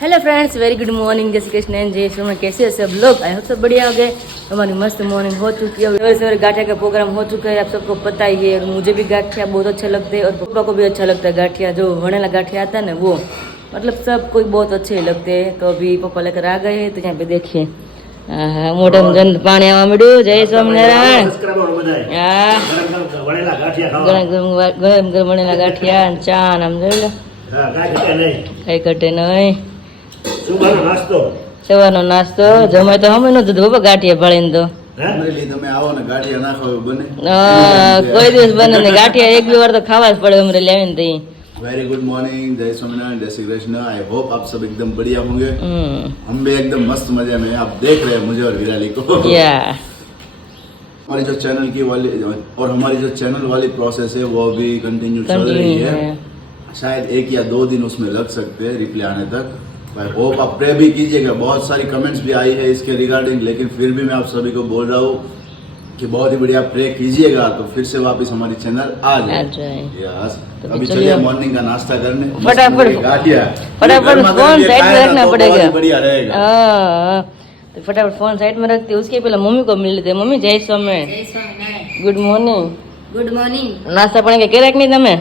Hello friends, very good morning. जय श्री कृष्ण, जय श्री। कैसे हैं सब लोग? आई होप सब बढ़िया हो गए। हमारी मस्त मॉर्निंग हो चुकी है। सवेरे सवेरे गाठिया का प्रोग्राम हो चुका है, आप सबको पता ही है। और मुझे भी गाठिया बहुत अच्छे लगते हैं और पापा को भी अच्छा लगता है गाठिया। जो वनेला गाठिया आता है ना, वो मतलब सब कोई बहुत अच्छे लगते हैं। तो अभी पापा लेकर आ गए हैं, तो यहाँ पे देखिए मोटा जन पानी आवा मिडू। जय स्वामीनारायण। गरम गरम वनेला गाठिया चा आम જોઈ લો, કઈ ઘટે નહીં। સવારનો નાસ્તો જમે તો અમે નો દૂધ બાપા ગાંઠિયા ભાળીને તો તમે આવો ને ગાંઠિયા ના ખાવ બને? કોઈ દિવસ બને ને ગાંઠિયા એક બે વાર તો ખાવા જ પડે અમરે લેવીને તો। वेरी गुड मॉर्निंग, जय स्वामीनारायण, जय श्री कृष्ण। आई होप आप सब एकदम बढ़िया होंगे। हम भी एकदम मस्त मजे में। आप देख रहे हैं मुझे और विराली को। हमारी जो चैनल की वाली और हमारी जो चैनल वाली प्रोसेस है वो अभी कंटिन्यू चल रही है। शायद 1 या 2 दिन उसमें लग सकते हैं रिप्लाई आने तक। आई होप आप प्रे भी कीजिएगा। बहुत सारी कमेंट्स भी आई है इसके रिगार्डिंग, लेकिन फिर भी मैं आप सभी को बोल रहा हूँ कि बहुत ही बढ़िया प्रे कीजिएगा तो फिर से वापस हमारी चैनल आ जाए। यस, अभी चलिए मॉर्निंग का नाश्ता करने। फटाफट फटाफट फोन साइड में रखना पड़ेगा। बढ़िया रहेगा। तो फटाफट फोन साइड में रखते, उसके पहले मम्मी को मिल लेते। मम्मी जय Swaminarayan, good morning. Good morning. नास्ता पाणी के राख नहीं तमे?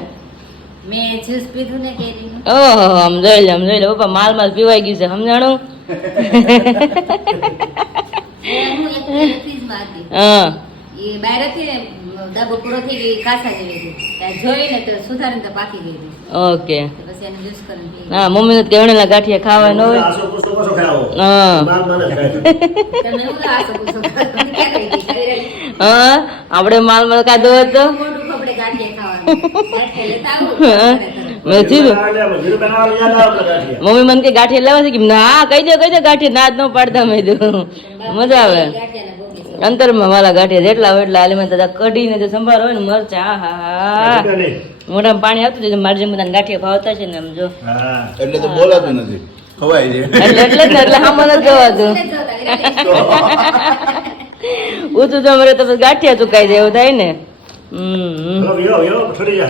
मैं जूस पीधું ને કેરીનું। ઓહો, આમ જોઈ લે પપ્પા, માલ પીવાઈ ગયું છે, સમજાણું? હું એક ફ્રીજ માં હતી, હા, એ બહાર હતી ને, દાબો પૂરો થઈ ગયો, કાસા જેવી હતી, ત્યાં જોઈને તો સુધારીને તો પાકી ગઈ હતી। ઓકે, તો પછી એને જ્યુસ કરીને પી। હા, મમ્મી ને કેવણેલા ગાંઠિયા ખાવા ન હોય। હા તમે હું આસો પૂછો તમે ક્યાં કહી દીધી? હા, આપણે માલ કાઢો હતો, મોટું ખબડે ગાંઠિયા ખાવાનું, ગાંઠિયા લેતા આવો। મેં કીધું મમ્મી મને કે ગાંઠિયા લેવા છે કે ના, કહી દે ગાંઠિયા ના જ ન પાડતા। મેં કીધું મજા આવે અંતરમાં વાલા ગાંઠિયા જેટલા હોય એટલા હાલીમાં દાદા કઢીને જો સંભાર હોય ને મરચા, હા મોઢામાં પાણી આવતું જાય। મારે જેમ બધાને ગાંઠિયા ભાવતા છે ને, આમ જો એટલે તો બોલાતું નથી, ખવાય છે એટલે આમ નથી જોવાતું। ઊંચું જમરે તો ગાંઠિયા ચુકાઈ જાય એવું થાય ને।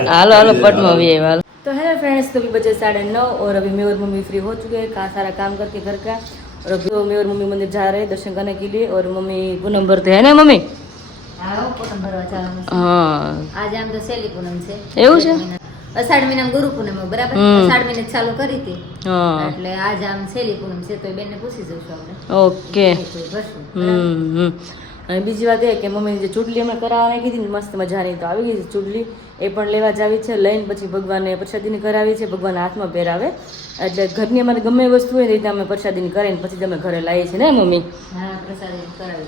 हालो हालो पट में भी है। तो हेलो फ्रेंड्स, तो अभी बजे 9:30 और अभी मैं और मम्मी फ्री हो चुके हैं सारा काम करके घर का। और अभी मैं और मम्मी मंदिर जा रहे हैं दर्शन करने के लिए। और मम्मी पूनम भरते है ना मम्मी? હા, પૂનમ ભરવા જવાનું છે। हाँ, આજે આમ તો સેલી પૂનમ છે, એવું છે? અષાઢ મહિનામાં ગુરુ પૂનમ બરાબર, અષાઢ મહિને ચાલુ કરી હતી, हाँ, એટલે આજ આમ સેલી પૂનમ છે, તો એ બેનને પૂછી જઈશું આપણે। ओके। ભરશું। અને બીજી વાત એ કે મમ્મીની જે ચૂડલી અમે કરાવવાની કીધી ને મસ્ત મજાની, તો આવી ગઈ છે ચૂડલી, એ પણ લેવા જાવી છે। લઈને પછી ભગવાનને પ્રસાદીની કરાવી છે, ભગવાન હાથમાં પહેરાવે। એટલે ઘરની અમારે ગમે એ વસ્તુ હોય ને રીતે અમે પ્રસાદીની કરીને પછી જ અમે ઘરે લાવીએ છીએ ને મમ્મી? હા, પ્રસાદી કરાવી।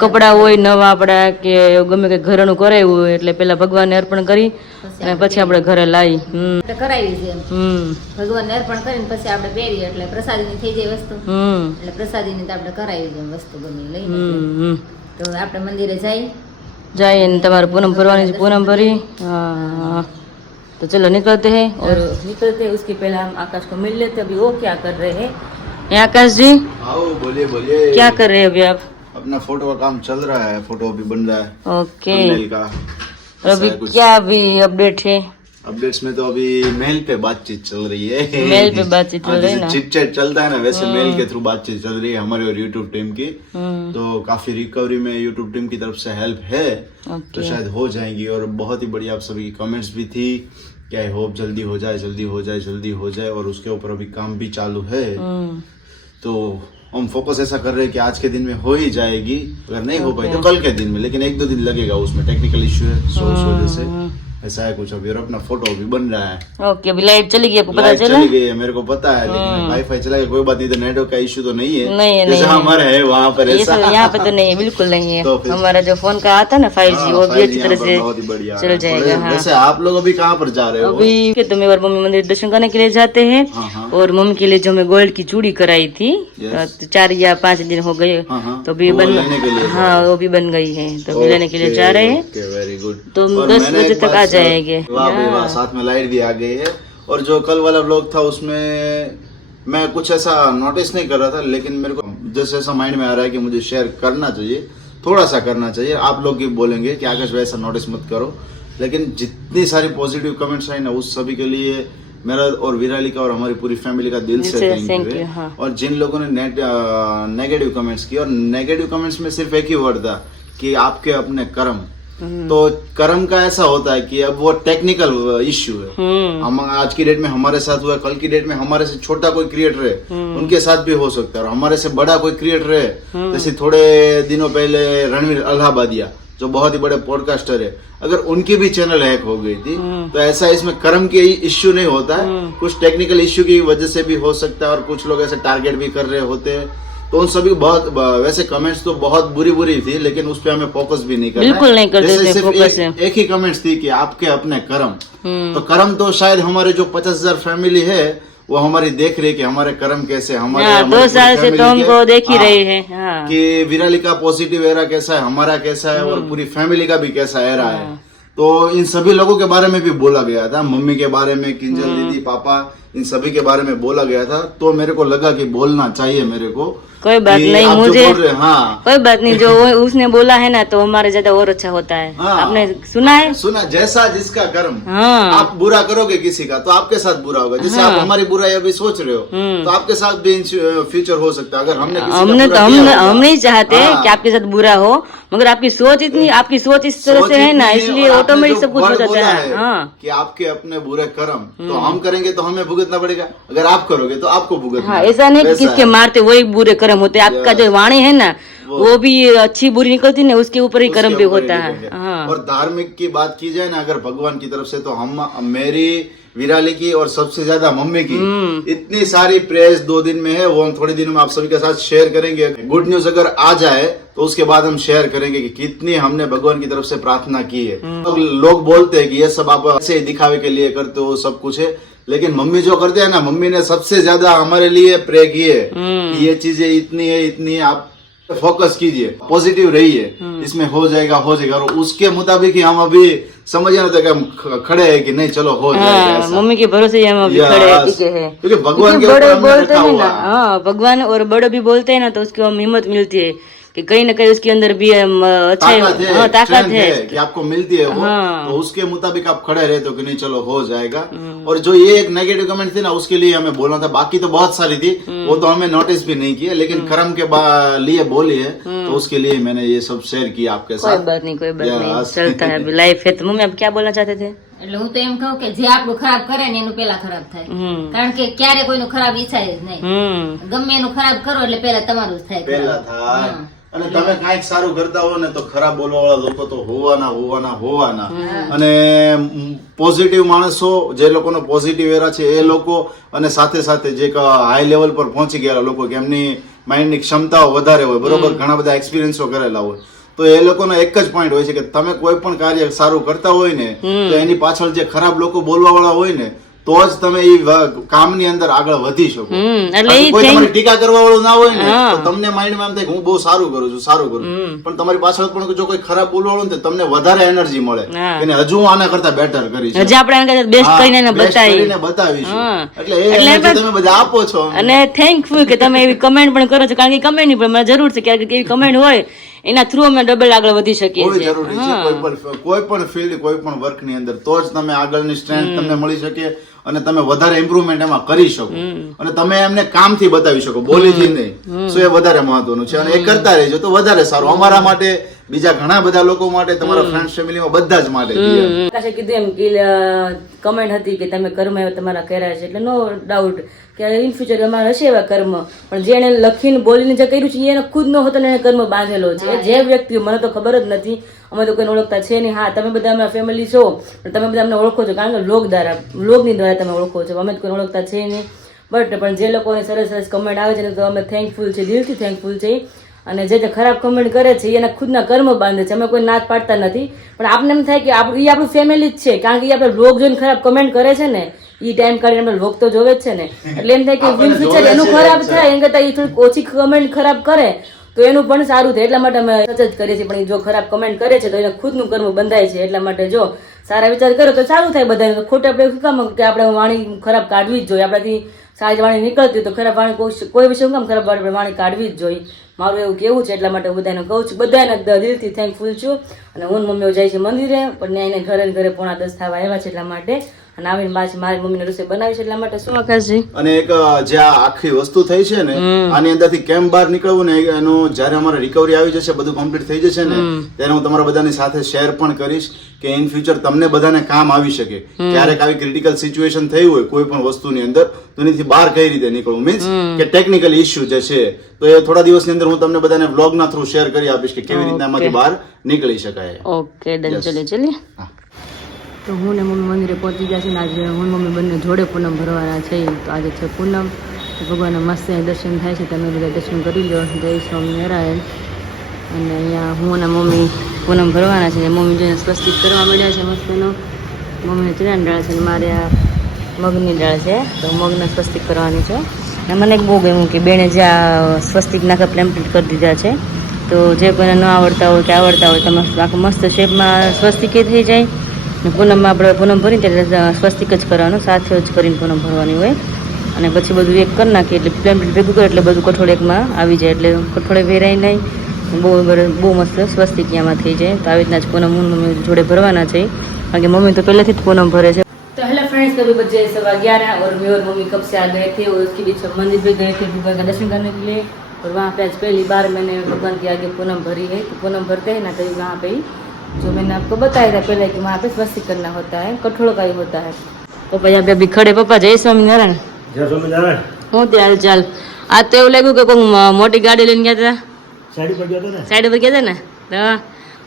કપડા હોય નવા આપડા કે ગમે કે ઘરનું કરાવ્યું હોય એટલે પેલા ભગવાનને અર્પણ કરી અને પછી આપણે ઘરે લાવી કરાવી છે। ભગવાનને અર્પણ કરીને પછી આપણે પહેરીએ એટલે પ્રસાદીની થઈ જાય વસ્તુ। એટલે પ્રસાદીની તો આપણે કરાવી છે વસ્તુ ગમે લઈને। તો આપણે મંદિરે जाइए ने तुम्हारे पूनम भरवानी है, पूनम भरी। हाँ, तो चलो निकलते हैं। और निकलते हैं उसके पहले हम आकाश को मिल लेते। अभी वो क्या कर रहे हैं? आकाश जी, आओ, बोलिए बोलिए। क्या कर रहे हैं अभी आप? अपना फोटो का काम चल रहा है, फोटो अभी बन रहा है। ओके, thumbnail का। और अभी क्या अभी अपडेट है? अपडेट्स में तो अभी मेल पे बातचीत चल रही है। मेल पे बातचीत चल रही है ना, चिट चैट चलता है ना, वैसे मेल के थ्रू बातचीत चल रही है हमारे और यूट्यूब टीम की। तो काफी रिकवरी में यूट्यूब टीम की तरफ से हेल्प है, तो शायद हो जाएंगी। और बहुत ही बढ़िया आप सभी की कमेंट्स भी थी कि आई होप जल्दी हो जाए, जल्दी हो जाए, जल्दी हो जाए। और उसके ऊपर अभी काम भी चालू है, तो हम फोकस ऐसा कर रहे हैं कि आज के दिन में हो ही जाएगी। अगर नहीं हो पाई तो कल के दिन में, लेकिन 1-2 दिन लगेगा, उसमें टेक्निकल इश्यू है, सो उस वजह से ऐसा है कुछ। अभी और अपना फोटो भी बन रहा है। ओके, अभी लाइट चली गई, आपको पता चला? चली गई है, मेरे को पता है, लेकिन वाईफाई चला गया, कोई बात नहीं। तो नेटवर्क का इश्यू तो नहीं है, नहीं है, जैसे हमारे है वहाँ पर ऐसा। यहाँ पे तो नहीं है, बिल्कुल नहीं है। तो हमारा जो फोन का आता है ना 5G, वो भी अच्छी तरह से बहुत ही बढ़िया चल जाएगा। हाँ, वैसे आप लोग अभी कहाँ पर जा रहे हो? अभी तो मैं और मम्मी मंदिर दर्शन करने के लिए जाते हैं। और मम्मी के लिए जो मैं गोल्ड की चूड़ी कराई थी, 4 या 5 दिन हो गए, तो भी बन, हाँ वो भी बन गई है, तो लेने के लिए जा रहे हैं। Very good. तो 10 बजे तक आ जाएंगे। साथ में लाइट भी आ गई है। और जो कल वाला व्लॉग था उसमें मैं कुछ ऐसा नोटिस नहीं कर रहा था, लेकिन मेरे को जैसे ऐसा माइंड में आ रहा है कि मुझे शेयर करना चाहिए, थोड़ा सा करना चाहिए। आप लोग भी बोलेंगे कि आकाश भाई ऐसा नोटिस मत करो, लेकिन जितनी सारी पॉजिटिव कमेंट्स आई ना, उस सभी के लिए मेरा और विराली का और हमारी पूरी फैमिली का दिल से thank थैंक you, यू हाँ। है। और जिन लोगों ने नेगेटिव कमेंट्स किए, और नेगेटिव कमेंट्स में सिर्फ एक ही वर्ड था कि आपके अपने कर्म। तो कर्म का ऐसा होता है कि अब वो टेक्निकल इश्यू है। हम आज की डेट में हमारे साथ हुआ, कल की डेट में हमारे से छोटा कोई क्रिएटर है उनके साथ भी हो सकता है, और हमारे से बड़ा कोई क्रिएटर है, जैसे थोड़े दिनों पहले रणवीर अलाहाबादिया जो बहुत ही बड़े पॉडकास्टर है, अगर उनकी भी चैनल हैक हो गई थी, तो ऐसा इसमें कर्म के इश्यू नहीं होता है, कुछ टेक्निकल इश्यू की वजह से भी हो सकता है, और कुछ लोग ऐसे टारगेट भी कर रहे होते हैं। तो उन सभी बहुत वैसे कमेंट्स तो बहुत बुरी थी, लेकिन उस पे हमें फोकस भी नहीं करना है। बिल्कुल नहीं करते जैसे थे, सिर्फ फोकस है। एक ही कमेंट्स थी कि आपके अपने कर्म। तो कर्म तो शायद हमारे जो 50,000 फैमिली है वो हमारी देख रही है कि हमारे कर्म कैसे, हमारे हाँ, हमारी 2 साल पूरी से तो family हमको के- देख ही हाँ, रहे हैं। हाँ। कि विराली का पॉजिटिव एरा कैसा है, हमारा कैसा है, और पूरी फैमिली का भी कैसा एरा है। तो इन सभी लोगों के बारे में भी बोला गया था, मम्मी के बारे में, किंजल दीदी, पापा, इन सभी के बारे में बोला गया था। तो मेरे को लगा कि बोलना चाहिए मेरे को। कोई बात कि नहीं, आप जो मुझे बोल रहे हैं, हाँ कोई बात नहीं, जो उसने बोला है ना तो हमारे ज्यादा और अच्छा होता है। हाँ। आपने सुना है? सुना, जैसा जिसका कर्म। हाँ। आप बुरा करोगे किसी का तो आपके साथ बुरा होगा। जैसे आप हमारी बुराई अभी सोच रहे हो, तो आपके साथ भी फ्यूचर हो सकता है। अगर हमने किसी का हमने बुरा तो किया होगा, हम नहीं चाहते हाँ, कि आपके साथ बुरा हो, मगर आपकी सोच इस तरह सोच से है ना, इतनी इसलिए और आपने ऑटोमेटिक जो सब कुछ वर्ड हो जाता बोला है। हाँ। कि आपके अपने बुरे कर्म तो हम करेंगे तो हमें भुगतना पड़ेगा, अगर आप करोगे तो आपको भुगतना। हाँ, ऐसा नहीं कि वैसा किसके है। मारते वही बुरे कर्म होते हैं। आपका जो वाणी है ना वो भी अच्छी बुरी निकलती ना, उसके ऊपर ही कर्म उसके भी ऊपर ही होता है। डिपेंड हाँ। और धार्मिक की बात की जाए ना, अगर भगवान की तरफ से, तो हम मेरी, विराली की और सबसे ज्यादा मम्मी की इतनी सारी प्रेयर्स 2 दिन में है, वो हम थोड़े दिनों में आप सभी के साथ शेयर करेंगे। गुड न्यूज अगर आ जाए तो उसके बाद हम शेयर करेंगे कि कितनी हमने भगवान की तरफ से प्रार्थना की है। तो लोग बोलते हैं कि ये सब आप ऐसे दिखावे के लिए करते हो, सब कुछ है, लेकिन मम्मी जो करते हैं ना, मम्मी ने सबसे ज्यादा हमारे लिए प्रे की है कि ये चीजें इतनी है, आप फोकस कीजिए, पॉजिटिव रहिए, इसमें हो जाएगा। और उसके मुताबिक ही हम अभी समझ ना तो कि हम खड़े हैं कि नहीं, चलो हो जाएगा हाँ, ऐसा। मम्मी के भरोसे ही हम अभी Yes. खड़े हैं, टिके हैं। क्योंकि भगवान के बड़े ऊपर हमने बोलते रखा हैं हुआ ना, है। हाँ, भगवान और बड़े भी बोलते हैं ना, तो उसकी हम हिम्मत मिलती है कि कहीं ना कहीं उसके अंदर भी अच्छा ताकत है, हाँ, ताकत strength है। कि आपको मिलती है वो, हाँ। तो उसके मुताबिक आप खड़े रहते हो कि नहीं चलो हो जाएगा। और जो ये एक नेगेटिव कमेंट थी ना, उसके लिए हमें बोलना था, बाकी तो बहुत सारी थी, वो तो हमें नोटिस भी नहीं किया, लेकिन कर्म के लिए बोली है, तो उसके लिए मैंने ये सब शेयर किया आपके कोई साथ। बात नहीं, कोई बात नहीं, Yes. चलता है, अभी लाइफ है। तो मम्मी आप क्या बोलना चाहते थे? એટલે હું તો એમ કહું કે જે આપણું ખરાબ કરે ને એનું પેલા ખરાબ થાય, કારણ કે ક્યારે કોઈનું ખરાબ ઈચ્છાય જ નહીં. ગમે એનું ખરાબ કરો એટલે પેલા તમારું જ થાય પહેલા ખરાબ. થાય. હા. અને તમે કાંઈક સારું કરતા હો ને તો ખરાબ બોલવા વાળા લોકો તો હોવાના. અને પોઝિટિવ માણસો, જે લોકોનો પોઝિટિવ એરા છે એ લોકો, અને સાથે સાથે જે હાઈ લેવલ પર પહોંચી ગયેલા લોકો કે એમની માઇન્ડની ક્ષમતાઓ વધારે હોય, બરોબર, ઘણા બધા એક્સપિરિયન્સો કરેલા હોય, તો એ લોકોનો એક જ પોઈન્ટ હોય છે કે તમે કોઈ પણ કાર્ય સારું કરતા હોય ને, તો એની પાછળ જે ખરાબ લોકો બોલવા વાળા હોય ને, તો જ તમે એ કામની અંદર આગળ વધી શકો. એટલે બાકી ઈ કોઈ થઈને- તમારી ટીકા કરવા વાળું ના હોય ને, તો તમને માઇન્ડમાં એમ થાય કે હું બહુ સારું કરું છું, પણ તમારી પાછળ પણ જો કોઈ ખરાબ બોલવા વાળું ને, તો તમને વધારે એનર્જી મળે હા. કે નહીં, હજુ હું આના કરતા બેટર કરીશ, હજી આપણે બેસ્ટ હા, કરીને best બતાવી. કરીને બતાવીશું. હા. એટલે એ એટલે energy તમે બધા આપો છો અમને. અને થેન્કફુલ કે તમે એવી કમેન્ટ પણ કરો છો, કારણ કે કમેન્ટ ની પણ મને જરૂર છે, ક્યારેક એવી કમેન્ટ હોય એના થ્રુ અમે ડબલ આગળ વધી શકીએ બહુ છીએ. જરૂરી છે. કોઈ પણ ફિલ્ડ, કોઈ પણ વર્ક ની અંદર તો જ તમે આગળની સ્ટ્રેન્થ તમને મળી શકે, અને તમે વધારે ઇમ્પ્રુવમેન્ટ એમાં કરી શકો, અને તમે એમને કામથી બતાવી શકો, બોલીથી નહીં. સો એ વધારે મહત્વનું છે, અને એ કરતા રહેજો તો વધારે સારું અમારા માટે, બીજા ઘણા બધા લોકો માટે, તમારા ફ્રેન્ડ ફેમિલીમાં બધા જ માટે. આકાશે કીધું એમ કે કમેન્ટ હતી કે તમે કર્મ એવા તમારા કર્યા છે, એટલે નો ડાઉટ કે ઇન ફ્યુચર અમારા હશે એવા કર્મ, પણ જેને લખીને બોલીને જે કર્યું છે એને ખુદ નો હતો ને એને કર્મ બાંધેલો છે. જે વ્યક્તિ, મને તો ખબર જ નથી, અમે તો કોઈને ઓળખતા છે નહીં. હા, તમે બધા અમારા ફેમિલી છો, પણ તમે બધા અમને ઓળખો છો કારણ કે લોગની દ્વારા તમે ઓળખો છો, અમે તો કોઈને ઓળખતા છે નહીં. પણ જે લોકોને સરસ કમેન્ટ આવે છે ને, તો અમે થેન્કફુલ છે, દિલથી થેન્કફુલ છે. અને જે ખરાબ કમેન્ટ કરે છે એના ખુદના કર્મ બાંધે છે, અમે કોઈ નાદ પાડતા નથી, પણ આપણને એમ થાય કે એ આપણું ફેમિલી જ છે, કારણ કે એ આપણે લોક જોઈને ખરાબ કમેન્ટ કરે છે ને, એ ટાઈમ કાઢીને આપણે લોક તો જોવે જ છે ને, એટલે એમ થાય કે ઇન ફ્યુચર એનું ખરાબ થાય એમ કરતા એ થોડીક ઓછી કમેન્ટ ખરાબ કરે તો એનું પણ સારું થાય, એટલા માટે અમે સચ જ કરીએ છીએ. પણ જો ખરાબ કમેન્ટ કરે છે તો એને ખુદનું કર્મ બંધાય છે, એટલા માટે જો સારા વિચાર કરો તો સારું થાય બધાને. ખોટે આપણે શું કામ કે આપણે વાણી ખરાબ કાઢવી જ જોઈએ, આપણાથી સારી વાણી નીકળતી તો ખરાબ વાણી કોઈ વિશે શું કામ ખરાબ વાણી કાઢવી જ જોઈએ. મારું એવું કેવું છે, એટલા માટે હું બધાને કહું છું, બધાને દિલથી થેન્કફુલ છું. અને હું ને મમ્મીઓ જાય છે મંદિરે, પણ ત્યાં એને ઘરે ને ઘરે 9:30 થવા આવ્યા છે એટલા માટે, અને આવીને પાછી મારી મમ્મીને રસોઈ બનાવી છે એટલા માટે. શું આકાશજી? અને એક જે આ આખી વસ્તુ થઈ છે ને, આની અંદરથી કેમ બહાર નીકળવું ને, એનું જ્યારે અમારે રિકવરી આવી જશે, બધું કમ્પ્લીટ થઈ જશે ને, ત્યારે હું તમારા બધાની સાથે શેર પણ કરીશ કે ઇન ફ્યુચર તમને બધાને કામ આવી શકે. ક્યારેક આવી ક્રિટિકલ સિચ્યુએશન થઈ હોય કોઈ પણ વસ્તુની અંદર, તો એનાથી બહાર કઈ રીતે નીકળવું, મીન્સ કે ટેકનિકલ ઇશ્યુ જે છે, તો એ થોડા દિવસની અંદર હું તમને બધાને વ્લોગના થ્રુ શેર કરી આપીશ કે કેવી રીતના આમાંથી બહાર નીકળી શકાય. ઓકે ડન, ચલીએ. તો હું ને મમ્મી મંદિરે પહોંચી ગયા છે ને આજે હું મમ્મી બંને જોડે પૂનમ ભરવાના છે. તો આજે છે પૂનમ, ભગવાનના મસ્ત દર્શન થાય છે, તમે બધા દર્શન કરી લો. જય સ્વામિનારાયણ. અને અહીંયા હું અને મમ્મી પૂનમ ભરવાના છે. મમ્મી જોઈને સ્વસ્તિક કરવા મળ્યા છે મસ્તનો. મમ્મીને ચણાની દાળ છે ને મારે આ મગની દાળ છે, તો મગને સ્વસ્તિક કરવાની છે. અને મને એક બહુ ગમ્યું કે બેને જે આ સ્વસ્તિક નાખા પ્લેમ્પલેટ કરી દીધા છે, તો જે કોઈને ન આવડતા હોય કે આવડતા હોય તમે આખું મસ્ત શેપમાં સ્વસ્તિકે થઈ જાય. ને પૂનમમાં આપણે પૂનમ ભરીને એટલે સ્વસ્તિક જ કરવાનું, સાથે જ કરીને પૂનમ ભરવાની હોય. અને પછી બધું એક કરી નાખીએ એટલે પ્લેમ્પલેટ ભેગું કરે એટલે બધું કઠોળ એકમાં આવી જાય, એટલે કઠોળે વેરાય નહીં. બહુ મસ્ત સ્વસ્તિકિયામાં થઈ જાય. તો આવી રીતના જ પૂનમ હું મમ્મી જોડે ભરવાના છે, કારણ કે મમ્મી તો પહેલેથી જ પૂનમ भरे છે. तो हेलो फ्रेंड्स, कभी बजे 11:15 और मैं और मम्मी कब से आ गए थे और उसके बीच मंदिर पे गए थे भगवान का दर्शन करने के लिए. और वहाँ पे आज पहली बार मैंने भगवान के आगे पूनम भरी है. तो पूनम भरते हैं ना, तभी वहाँ पे जो मैंने आपको बताया था पहले कि वहाँ पे स्वस्तिक करना होता है, कठोळ का ही होता है. तो भाई अभी खड़े पप्पा जय स्वामीनारायण. જય સ્વામિનારાયણ. હું ત્યાં ચાલ આજ તો એવું લાગ્યું કે કોઈ મોટી ગાડી લઈને ગયા હતા, સાઈડ પર ગયો તો ને, સાઈડ પર ગયા હતા ને, તો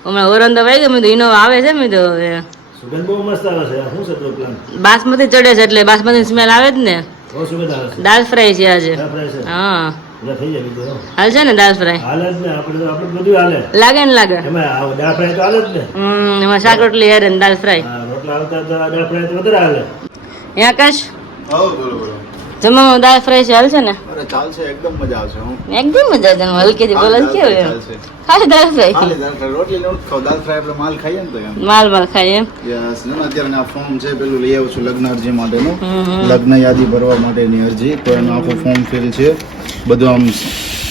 હમણાં ઓરંદા વાઈ ગયો. મેં તો ઇનોવા આવે છે, મેં તો સુગંધ બહુ મસ્ત આવે છે. શું છે તો પ્લાન? બાસમતી ચડે છે એટલે બાસમતી સ્મેલ આવે જ ને. બહુ સુગંધ આવે છે. દાળ ફ્રાય છે આજે. આપણે છે હા એટલે થઈ જાય બીજું હાલ છે ને દાળ ફ્રાય. હાલે જ ને, આપણે બધું હાલે. લાગે ને લાગે. એમાં આ દાળ ફ્રાય તો હાલે જ ને. એમાં શાક રોટલી હેરે ને દાળ ફ્રાય. હા, રોટલા આવતા તો દાળ ફ્રાય તો વધારે હાલે. એ આકાશ બોલો. જમવામાં દાળ ફ્રાય છે, હાલ છે ને? અરે ચાલશે, એકદમ મજા આવશે. હું એકદમ મજા આવે. હલકેથી બોલે કેવું એમ ચાલશે. ખાલી દાળ ફ્રાય ખાલી દાળ ફ્રાય, રોટલી ને ખાવ, દાળ ફ્રાય આપણે માલ ખાઈએ ને તો એમ. માલ ખાય એમ. યસ. અત્યારે આ ફોર્મ છે પેલું લઈ આવું છું લગ્ન અરજી માટેનું, લગ્ન યાદી ભરવા માટેની અરજી. તો એનું આખું ફોર્મ ફિલ છે બધું આમ.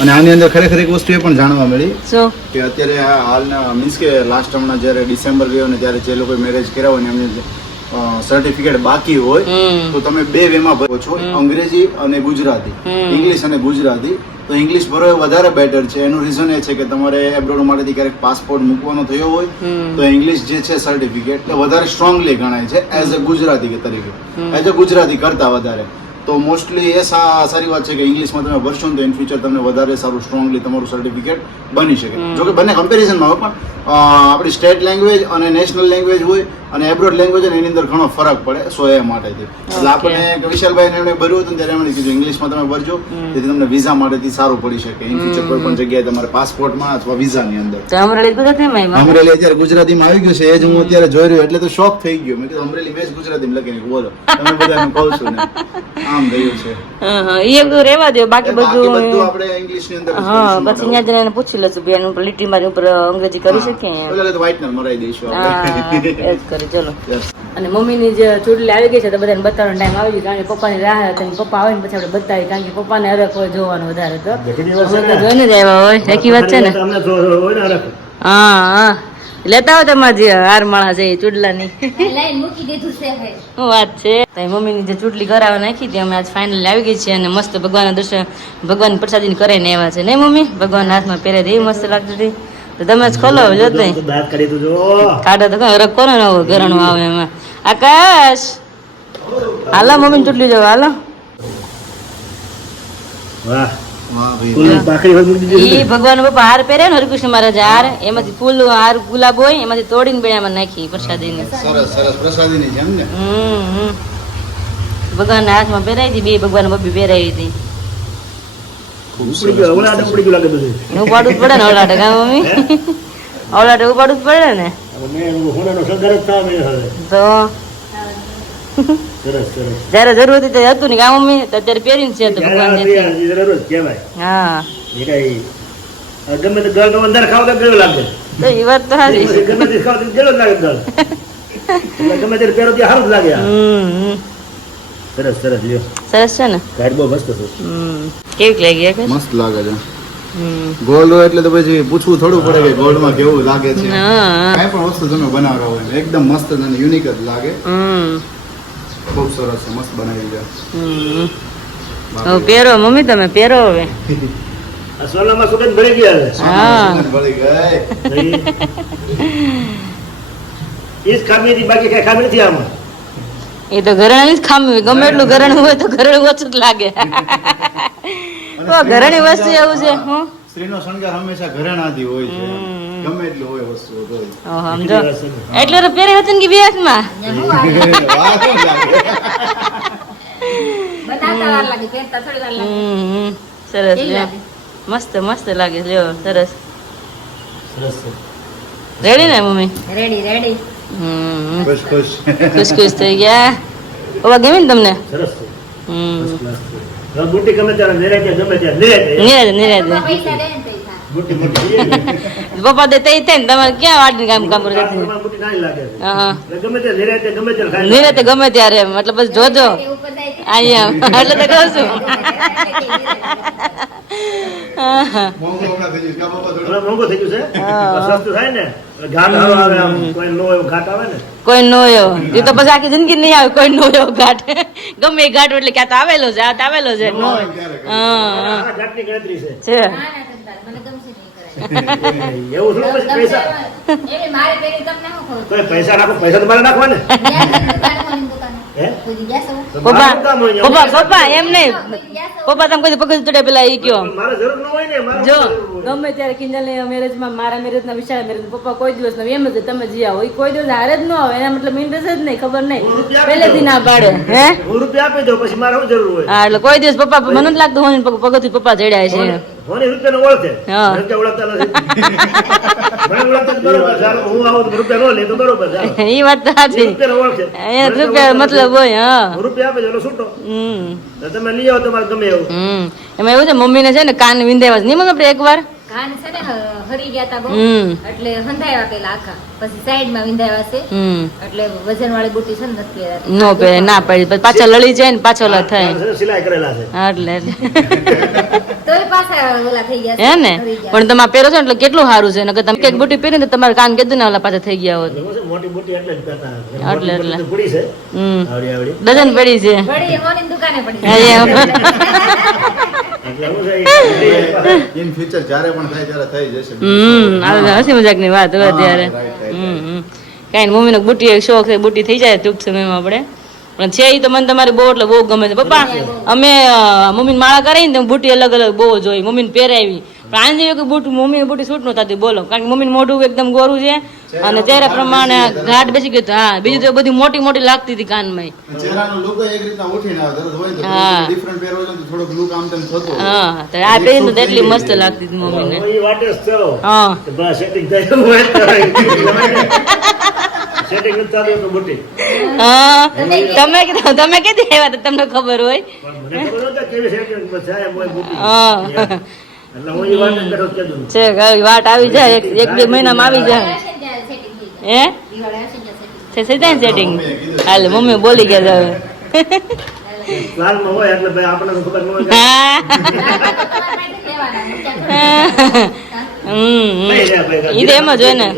અને આની અંદર ખરેખર એક વસ્તુ એ પણ જાણવા મળી શું કે અત્યારે હાલના મીન્સ કે લાસ્ટ હમણાં જ્યારે ડિસેમ્બર ગયો ને ત્યારે જે લોકોએ મેરેજ કર્યા હોય ને એમને સર્ટિફિકેટ બાકી હોય તો તમે 2 વેમાં ભરો છો, અંગ્રેજી અને ગુજરાતી, ઇંગ્લિશ અને ગુજરાતી. તો ઇંગ્લિશ ભરો એ વધારે બેટર છે. એનું રીઝન એ છે કે તમારે એબ્રોડ માટેથી ક્યારેક પાસપોર્ટ મૂકવાનો થયો હોય તો ઇંગ્લિશ જે છે સર્ટિફિકેટ એ વધારે સ્ટ્રોંગલી ગણાય છે એઝ અ ગુજરાતી તરીકે, એઝ અ ગુજરાતી કરતા વધારે. તો મોસ્ટલી એ સારી વાત છે કે ઇંગ્લિશમાં તમે ભરશો ને તો ઇન ફ્યુચર તમને વધારે સારું સ્ટ્રોંગલી તમારું સર્ટિફિકેટ બની શકે. જો કે બંને કમ્પેરિઝનમાં હોય, પણ આપણી સ્ટેટ લેંગ્વેજ અને નેશનલ લેંગ્વેજ હોય અને એબ્રોડ લેંગ્વેજ હોય એની અંદર ઘણો ફરક પડે. સો એ માટેથી એટલે આપણે વિશાલભાઈને એમણે ભર્યું હતું ત્યારે એમણે કીધું ઇંગ્લિશમાં તમે ભરજો, જેથી તમને વિઝા માટેથી સારું પડી શકે ઇન ફ્યુચર કોઈ પણ જગ્યાએ તમારે પાસપોર્ટમાં અથવા વિઝાની અંદર. અમરેલી ગુજરાતીમાં અમરેલી અત્યારે ગુજરાતીમાં આવી ગયું છે, એ જ હું અત્યારે જોઈ રહ્યો એટલે તો શોક થઈ ગયો. મેં કીધું અમરેલી મેં ગુજરાતીમાં લખીને બોલો, તમે બધાને કહું છું ને આમ ગયું છે. એ બધું રહેવા દો, બાકી બધું આપણે ઇંગ્લિશ ની અંદર હા પછી ત્યાં જઈને એને પૂછી લેશું ભાઈ એનું લીટી મારી ઉપર અંગ્રેજી કરી શકીએ. એટલે તો વ્હાઇટનર મરાઈ દઈશું આપણે. એ જ કરી ચલો. અને મમ્મીની જે ચૂંટણી આવી ગઈ છે તો બધાને બતાવવાનો ટાઈમ આવી ગયો, કારણ કે પપ્પાની રાહ હતી. પપ્પા આવે ને પછી આપણે બતાવીએ, કારણ કે પપ્પાને હરખ હોય જોવાનું વધારે. તો અમે તો જોઈને જ આવ્યા હોય, સાચી વાત છે ને? હા લેતા હોય તમારે જે હાર માળા છે એ ચૂડલાની. લાઈન મૂકી દીધું છે ભાઈ. શું વાત છે? મમ્મીની જે ચૂંટણી કરાવવા નાખી હતી અમે આજ ફાઇનલ આવી ગઈ છે. અને મસ્ત ભગવાનના દર્શન, ભગવાન પ્રસાદી કરાવીને આવ્યા છે. નહીં મમ્મી? ભગવાન હાથમાં પહેરે એ મસ્ત લાગતી હતી. તો તમે જ ખોલો જો નહીં કાઢો તો કઈ હરખ કોનો નવો ઘરણું આવે એમાં. આકાશ હાલો મમ્મીની ચૂંટણી જવા હાલો. ઈ ભગવાન બાપા હાર પહેરે ને હરિકૃષ્ણ મહારાજ હાર, એમાંથી ફૂલ હાર ગુલાબ હોય એમાંથી તોડીને બેડામાં નાખી પ્રસાદી ને. સરસ સરસ પ્રસાદીની જેમ ને. ભગવાન હાથમાં પહેરાવી હતી, બે ભગવાન બબ્બી પહેરાવી હતી. ઉપાડવું પડે ને ઓલાટે, કા મમ્મી? ઓલાટે ઉપાડવું જ પડે ને. તો જયારે જરૂર હતી ત્યારે હતું ને, કા મમ્મી? તો અત્યારે પહેરીને છે તો ભગવાન હા ગમે તે ગળ અંદર ખાવ તો કેવું લાગે? તો એ વાત તો સારી. ગમે તે ખાવ તો જેલો લાગે ગળ. ગમે તે પહેરો તો સારું જ લાગે. સરસ સરસ લ્યો. સરસ છે ને? ગાડી બહુ મસ્ત છે. કેવી લાગી? મસ્ત લાગે છે. ગોલ્ડ હોય એટલે તો પછી પૂછવું થોડું પડે કે ગોલ્ડમાં કેવું લાગે છે. હા. કાંઈ પણ વસ્તુ તમે બનાવતા હોય એકદમ મસ્ત અને યુનિક જ લાગે. ખૂબ સરસ છે, મસ્ત બનાવી છે. હવે પહેરો મમ્મી, તમે પહેરો હવે. આ સોનામાં સુગંધ ભળી ગઈ હવે. હા. સુગંધ ભળી ગઈ. ઈ જ ખામી હતી, બાકી કઈ ખામી નથી આમાં. એ તો ઘરેણાની જ ખામી હોય, ગમે એટલું ઘરેણું હોય તો ઘરેણું ઓછું જ લાગે. તો ઘરેણી વસ્તુ એવું છે. હું સ્ત્રીનો શણગાર હંમેશા ઘરેણાથી હોય છે, ગમે એટલું હોય વસ્તુ તો. સમજો એટલે તો પહેરી હતી ને કે વિયાસમાં. વાહ, કેમ લાગે? બનાવતા વાર લાગે, પહેરતા થોડી વાર લાગે. સરસ કેવી લ્યો. લાગે? મસ્ત મસ્ત લાગે લ્યો, સરસ. સરસ છે. રેડી ને મમ્મી? Ready ready. ખુશ ખુશ. ખુશ ખુશ થઈ ગયા. ઓવા ગમી ને તમને? સરસ છે. હમ. First class છે. હવે બુટ્ટી ગમે ત્યારે નિરાંતે ગમે ત્યારે નિરાંતે. નિરાતે નિરાતે. પૈસા દે ને પૈસા. બુટ્ટી મોટી લઈએ ને. પપ્પા દે તઈ થાય ને તમારે ક્યાં વાડીને કામ કરો છો? તમારે બુટ્ટી નાની લાગે છે. હા. એટલે ગમે ત્યારે નિરાંતે ગમે ત્યારે ખાઈ લે. નિરાતે ગમે ત્યારે એમ એટલે પછી જોજો એ ઉપર જાય છે. અહીંયા એટલે તો કહું છું. હા, હા. મોંઘું હમણાં થઈ ગયું. કા બાપા થોડું? હવે મોંઘું થઈ ગયું છે. સસ્તું થાય ને એટલે ઘાટ હારો આવે આમ કોઈ નો એવો ઘાટ આવે ને. કોઈ નો એવો એ તો પછી આખી જિંદગી નહીં આવે કોઈ નો એવો ઘાટ. ગમે એ ઘાટ એટલે ક્યાં તો આવેલો છે, આ તો આવેલો છે. નો હા આ ઘાટની ગણતરી છે. છે. ના, ના, કંટાળ. મને ગમશે નહીં કરાય. એવું થોડું પછી પૈસા એમને મારે પહેરી તમને શું ખબર? તો પૈસા રાખો, પૈસા તમારે નાખવા ને. ગયા છે દુકાને, કોની દુકાને? હે? કોઈ દી ગયા છો? તો પપ્પા મારું કામ હોય ને. પપ્પા એમ નહીં. કોઈ દી ગયા છો? પપ્પા તમે કોઈ પગ ચડે પેલા ઈ કયો. પણ મારે જરૂર ન હોય ને, મારે જો જરૂર હોય. ગમે ત્યારે કિંજલની મેરેજમાં, મારા મેરેજના, વિશાળ મેરેજ, પપ્પા કોઈ દિવસ નહીં એમ જ તમે જી આવો. ઈ કોઈ દિવસ હારે જ ન આવે, એના મતલબ ઇન્ટરેસ્ટ જ નહીં, ખબર નહીં, પહેલેથી ના પાડે. હે હું રૂપિયા આપી દઉં પછી મારે શું જરૂર હોય? હા એટલે કોઈ દિવસ પપ્પા મને નથી લાગતું હોની પગથી પપ્પા ચડ્યા છે. હોની રૂપિયાને ઓળખે. હા. મને ક્યાં ઓળખતા નથી. મને ઓળખતા જ બરોબર છે. હાલો, હું આવું તો રૂપિયા ન લે તો બરોબર છે. હાલો. ઈ વાત તો સાચી. રૂપિયાને ઓળખે. અહીંયા રૂપિયા મતલબ હોય. હા. હું રૂપિયા આપી દઉં એટલે છૂટો. હમ તો તમે લઈ આવો તમારે ગમે એવું. એમાં એવું છે મમ્મીને છે ને કાન વિંધાવ્યા છે નહીં મમ્મી આપણે એકવાર. કાન છે ને હરી ગયા તા બહુ હમ. એટલે હંધાયા પેલા આખા, પછી સાઈડ માં વિંધાયા છે એટલે વજન વાળી બુટી છે ને નથી પહેરાતી. નો પહેરે ના પાડી પછી પાછા લડી જાય ને પાછો ઓલા થાય. મારે છે ને સિલાઈ કરેલા છે. હા, એટલે તોય પાછા ઓલા થઈ ગયા છે, હે ને હરી ગયા. પણ તમે આ પહેરો છો ને એટલે કેટલું સારું છે નકર તમે એક બુટી પહેરીને તો તમારે કાન કીધું ને ઓલા પાછા થઈ ગયા હોત. એવું છે, મોટી બુટી એટલે જ પહેરતા. એટલે. મોટી બુટી તો પૂરી છે. હમ આવડી આવડી. ડઝન પડી છે. વળી હોની દુકાને પડી હા, એમ. એટલે હું છે ઇન ફ્યુચર જ્યારે પણ થાય ત્યારે થઈ જશે. આ તો હસી મજાક ની વાત હોય ત્યારે. right. કઈ મમ્મી નો બુટી એક શોખ છે, બુટી થઈ જાય ટૂંક સમયમાં આપણે. પણ છે ઈ તો મને તમારી બહુ એટલે બહુ ગમે છે પપ્પા. અમે મમ્મી માળા કરાવી ને બુટી અલગ અલગ બહુ જોઈ, મમ્મીને પહેરાવી. પણ આને જેવી કે બુટી મમ્મી બુટી છૂટ ન થતી બોલો, કારણ કે મમ્મી મોઢું એકદમ ગોરું છે અને ચહેરા પ્રમાણે ઘાટ બેસી ગયું. હા, બીજું તો બધી મોટી મોટી લાગતી હતી કાનમાં. ચહેરાનો look એક રીતના ઉઠીને આવે. તરત હોય તો હા. different પહેરવો છે તો થોડોક look આમ તેમ થતો હોય. હા, તો આ પહેરીને તો એટલી મસ્ત લાગતી હતી મમ્મીને. હું ઈ વાટે જ છો. હા. કે બસ સેટિંગ થાય તો હોય તો સેટિંગ નથી થતું તો બુટી. હા, તમે કેદી આવ્યા હતા તમને ખબર હોય? પણ મને ખબર નહોતી કેવી સેટિંગ થાય એમ હોય બુટી. હા. એટલે હું ઈ વાટે જ બેઠો જ કીધું. છે કઈ વાટ આવી જાય, એક બે મહિનામાં આવી જાય. આવશે ને ત્યારે setting થઈ જાય. હે દિવાળી આવશે ને ત્યારે setting. થઈ જાય ને સેટિંગ. હાલે મમ્મી બોલી ગયા હવે. પ્લાનમાં હોય એટલે ભાઈ આપણને તો ખબર ન હોય કે હા. તમારા માટે લેવાના, ઊંચા કરો. નહીં રે ભાઈ. ઈ તો એમ જ હોય ને,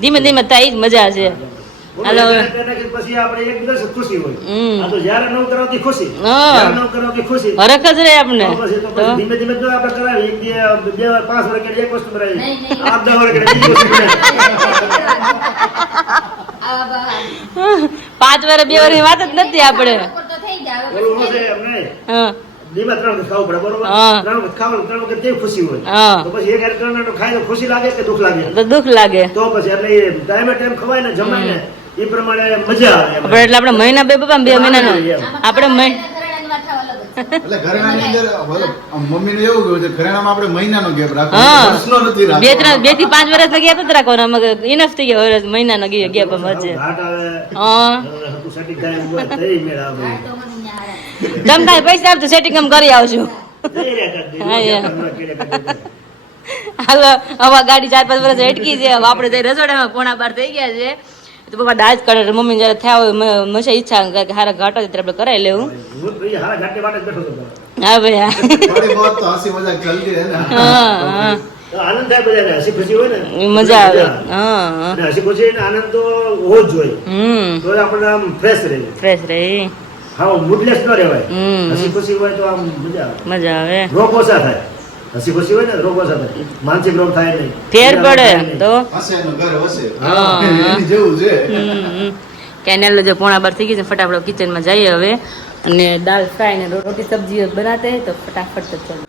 ધીમે ધીમે થાય ઈ જ મજા છે. હાલો હવે. પછી આપણે એક દિવસ જ ખુશી હોય. હમ. આ તો જ્યારે નવ કરાવતી ખુશી. હા. જ્યારે નવ કરાવતી ખુશી. હરખ જ રહે આપણે. તો પછી ધીમે ધીમે જો આપણે કરાવી એક બે વાર 5 વર્ષ કે એક વસ્તુ કરાવી નહીં, નહીં. 8-10 વર્ષ કે બીજી વસ્તુ કરાવી. આવા બહાર. 5 વર્ષ 2 વર્ષની વાત જ નથી આપણે. ઉપર તો થઈ જાય, હવે ઓલું પછી શું છે એમ નહીં. હા. દીમાં 3 વખત ખાવું પડે બરોબર. હા. 3 વખત ખાવાનું 3 વખત કેવી ખુશી હોય. હા. તો પછી એક હારે 3 નાટો ખાય તો ખુશી લાગે કે દુઃખ લાગે? તો દુઃખ લાગે. તો પછી એટલે એ ટાઈમે ટાઈમ ખવાય ને જમાય ને એ પ્રમાણે મજા આવે એમ. આપણે એટલે આપણે મહિના બે પપ્પા 2 મહિનાનો આપણે ઘરેણાની વાત થાવ અલગ જ છે. એટલે ઘરેણાની અંદર મમ્મીને એવું કહ્યું છે ઘરેણામાં આપણે મહિનાનો ગેપ હા. રાખવાનો, વર્ષનો નથી 2 થી 5 વર્ષનો ગેપ જ રાખવાનો. ઇનફ થઈ ગયા વર્ષ મહિનાનો ગેપ વચ્ચે. ઘાટ આવે હા. હતું સેટિંગ થાય એમ હોય તઈ મેળ આવે. તો મને ન્યા હારા. તમે કાંઈ પૈસા આપજો સેટિંગ એમ કરી આવશું. તઈ રે કાઢી. હા, યાર. આપણે કેડે કાઢી. હાલો હવે આ ગાડી 4-5 વર્ષ અટકી છે. હવે આપણે જઈ રસોડામાં 11:15 થઈ ગયા છે. તો પપ્પા દાજ કરે મમ્મી જયારે થયા હોય મને ઈચ્છા કે હારા ઘાટ હોય ત્યારે આપણે કરાવી લેવું. હું ભાઈ હારા ઘાટે વાટે જ બેઠો હતો. હા ભાઈ હા थोड़ी बहुत तो हंसी मजाक चलती है ना હા તો આનંદ થાય બધાને, હસી ખુશી હોય ને મજા આવે આવે. હા અને હસી ખુશી અને આનંદ તો હોવો જ જોઈએ, તો આપણે આમ ફ્રેશ રહે. ફ્રેશ રહી હા, મૂડલેસ ન રહેવાય. હમ. હસી ખુશી હોય તો આમ મજા આવે. મજા આવે રોગ ઓછા થાય. હસી ખુશી હોય ને રોગ ઓછા થાય. માનસિક રોગ થાય નહીં. ફેર રોગ થાય પડે નહીં. તો હશે એનું ઘર હશે હા. એની જેવું છે કેનેલ જો પોણા બાર થઈ ગઈ છે, ફટાફટ કિચનમાં જઈએ હવે અને દાલ ફ્રાય ને रोटी सब्जी बनाते हैं तो फटाफट से चलो।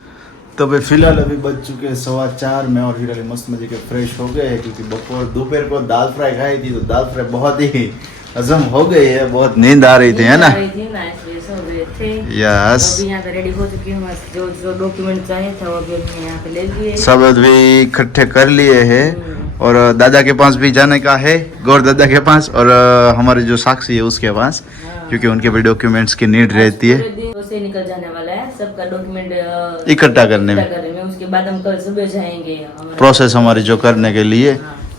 तो भाई फिलहाल अभी बज चुके हैं 4:15 मैं और हीरा मस्त मजे के फ्रेश हो गए हैं क्योंकि दोपहर को दाल फ्राई खाई थी तो दाल फ्राई बहुत ही हजम हो गई है, बहुत नींद आ रही थी है ना यस अभी यहाँ पे रेडी हो चुकी हूँ, जो जो डॉक्यूमेंट चाहिए था वो अभी हमने यहाँ पे ले लिए। सब अभी इकट्ठे कर लिए हैं और दादा के पास भी जाने का है, गौर दादा के पास और हमारे जो साक्षी है उसके पास, क्योंकि उनके भी डॉक्यूमेंट्स की नीड रहती है से निकल जाने वाला है सबका डॉक्यूमेंट इकट्ठा करने में, उसके बाद हम कल सुबह जाएंगे प्रोसेस हमारी जो करने के लिए।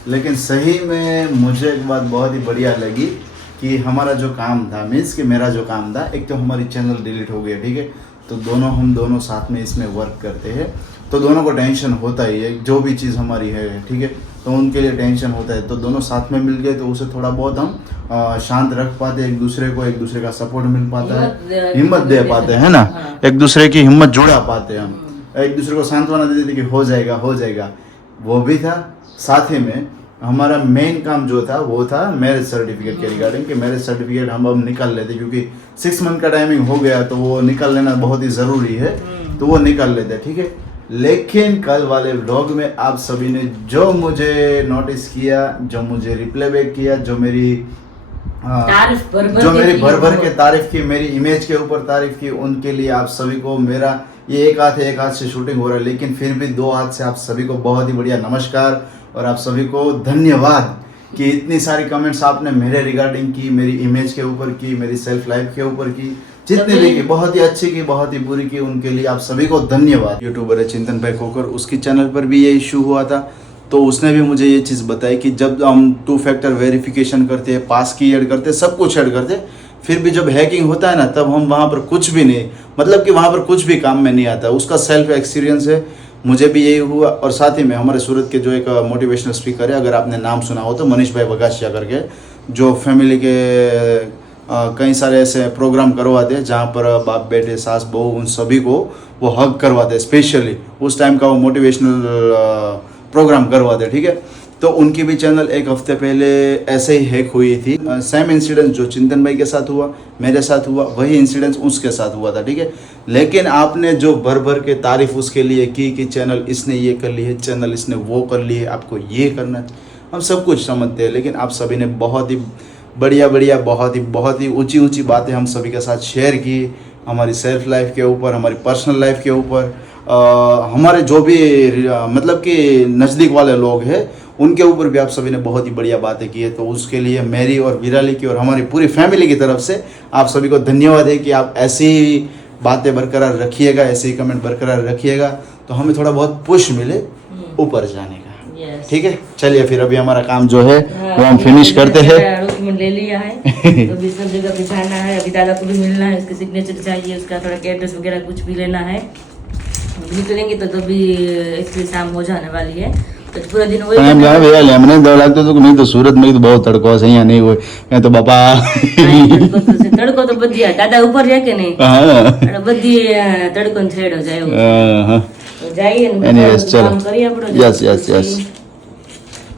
लेकिन सही में मुझे एक बात बहुत ही बढ़िया लगी कि हमारा जो काम था, मीन्स कि मेरा जो काम था, एक तो हमारी चैनल डिलीट हो गया, ठीक है, तो हम दोनों साथ में इसमें वर्क करते हैं तो दोनों को टेंशन होता ही है, जो भी चीज़ हमारी है, ठीक है, तो उनके लिए टेंशन होता है, तो दोनों साथ में मिल गए तो उसे थोड़ा बहुत हम शांत रख पाते हैं, एक दूसरे का सपोर्ट मिल पाता है, हिम्मत दे पाते हैं ना, एक दूसरे की हिम्मत जुड़ा पाते हैं हम, एक दूसरे को सांत्वना देते थे कि हो जाएगा, वो भी था। साथ ही में हमारा मेन काम जो था वो था मैरिज सर्टिफिकेट के रिगार्डिंग, कि मैरिज सर्टिफिकेट हम अब निकाल लेते क्योंकि 6 मंथ का टाइमिंग हो गया तो वो निकाल लेना बहुत ही ज़रूरी है, तो वो निकाल लेते, ठीक है। लेकिन कल वाले व्लॉग में आप सभी ने जो मुझे नोटिस किया, जो मुझे रिप्लाई बैक किया, जो मेरी भर भर के तारीफ की, मेरी इमेज के ऊपर तारीफ की, उनके लिए आप सभी को मेरा ये एक हाथ से शूटिंग हो रहा है लेकिन फिर भी 2 हाथ से आप सभी को बहुत ही बढ़िया नमस्कार और आप सभी को धन्यवाद कि इतनी सारी कमेंट्स आपने मेरे रिगार्डिंग की, मेरी इमेज के ऊपर की, मेरी सेल्फ लाइफ के ऊपर की, जितने भी की, बहुत ही अच्छी की, बहुत ही बुरी की, उनके लिए आप सभी को धन्यवाद। यूट्यूबर है चिंतन भाई खोकर, उसकी चैनल पर भी ये इशू हुआ था तो उसने भी मुझे ये चीज़ बताई कि जब हम 2 फैक्टर वेरिफिकेशन करते हैं, पास की ऐड करते, सब कुछ ऐड करते, फिर भी जब हैकिंग होता है ना तब हम वहाँ पर कुछ भी नहीं, मतलब कि वहाँ पर कुछ भी काम में नहीं आता। उसका सेल्फ एक्सपीरियंस है, मुझे भी यही हुआ। और साथ ही में हमारे सूरत के जो एक मोटिवेशनल स्पीकर है, अगर आपने नाम सुना हो तो मनीष भाई बगासिया करके, जो फैमिली के कई सारे ऐसे प्रोग्राम करवाते हैं जहाँ पर बाप बेटे सास बहू उन सभी को वो हग करवाते हैं, स्पेशली उस टाइम का वो मोटिवेशनल प्रोग्राम करवाते हैं, ठीक है। तो उनकी भी चैनल एक हफ्ते पहले ऐसे ही हैक हुई थी। सेम इंसिडेंट जो चिंतन भाई के साथ हुआ, मेरे साथ हुआ, वही इंसिडेंट उसके साथ हुआ था, ठीक है। लेकिन आपने जो भर भर के तारीफ उसके लिए की कि चैनल इसने ये कर ली है, चैनल इसने वो कर ली है, आपको ये करना है, हम सब कुछ समझते हैं, लेकिन आप सभी ने बहुत ही बढ़िया बहुत ही ऊंची बातें हम सभी के साथ शेयर की, हमारी सेल्फ लाइफ के ऊपर, हमारी पर्सनल लाइफ के ऊपर, हमारे जो भी मतलब कि नज़दीक वाले लोग हैं उनके ऊपर भी आप सभी ने बहुत ही बढ़िया बातें की है। तो उसके लिए मेरी और विराली की और हमारी पूरी फैमिली की तरफ से आप सभी को धन्यवाद है कि आप ऐसी बातें बरकरार रखिएगा, ऐसे ही कमेंट बरकरार रखिएगा तो हमें थोड़ा बहुत पुश मिले ऊपर जाने का, ठीक है। चलिए फिर अभी हमारा काम जो है वो हम फिनिश करते हैं। डॉक्यूमेंट ले लिया है तो अभी सब जगह पे जाना है, अभी दादा को भी मिलना है, उसके सिग्नेचर चाहिए, उसका थोड़ा एड्रेस वगैरह कुछ भी लेना है। निकलेंगे तो तभी एक्चुअली शाम हो जाने वाली है तो पूरा दिन वही टाइम क्या भैया लेमने दो लागतो तो नहीं तो सूरत में तो बहुत तड़को है, यहाँ नहीं हुए मैं तो बापा તડકો તો બધી દાદા ઉપર છે કે નહીં, हाँ બધી તડકો છેડો જાય हाँ તો જઈએ ને Anyways, કામ चलो કરીએ આપણે। यस